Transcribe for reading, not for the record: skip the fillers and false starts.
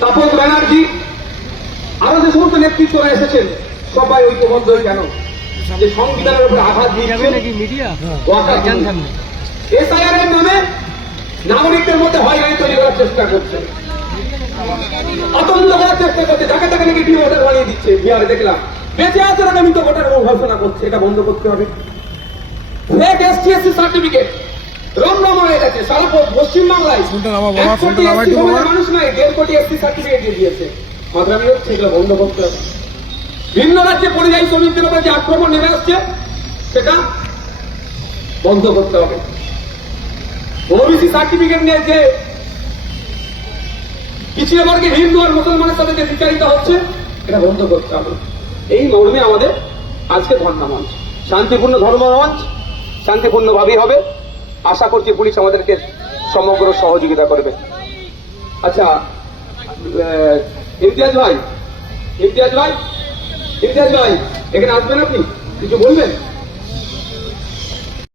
তাপস ব্যানার্জি, আরো যে সমস্ত নেতৃত্বরা এসেছেন, সবাই ঐক্যবদ্ধ হয়ে কেন যে সংবিধানের উপরে আঘাত দিচ্ছে, এসআইআর এর নামে নাগরিকদের মধ্যে হয়রানি তৈরি করার চেষ্টা করছে, আতঙ্ক করার চেষ্টা করছে, যাকে তাকে নাকি ডি ভোটার বানিয়ে দিচ্ছে। বিহারে দেখলাম বেঁচে আছে তাকে মৃত ভোটার ঘোষণা করছে। এটা বন্ধ করতে হবে। ফেক এসটিএসসি সার্টিফিকেট রমরমা হয়ে গেছে। সারা পশ্চিমবাংলায় 1 কোটি এসটি মানুষ নাই, 1.5 কোটি এসটি সার্টিফিকেট দিয়ে দিয়েছে। মাদ্রামি হচ্ছে, এগুলো বন্ধ করতে হবে। ভিন্ন রাজ্যে পরিযায়ী শ্রমিকদের উপরে যে আক্রমণ নেমে আসছে, সেটা বন্ধ করতে হবে। ওবিসি সার্টিফিকেট নিয়ে যে পিছিয়ে বর্গে হিন্দু আর মুসলমানের সাথে যে বিচারিত হচ্ছে, এটা বন্ধ করতে হবে। এই মর্মে আমাদের আজকে ধর্ণা মঞ্চ, শান্তিপূর্ণ ধর্ম মঞ্চ, শান্তিপূর্ণভাবেই হবে। আশা করছি পুলিশ আমাদেরকে সমগ্র সহযোগিতা করবে। আচ্ছা, ইমতিয়াজ ভাই, ইমতিয়াজ ভাই, ইমতিয়াজ ভাই, এখানে আসবেন আপনি, কিছু বলবেন?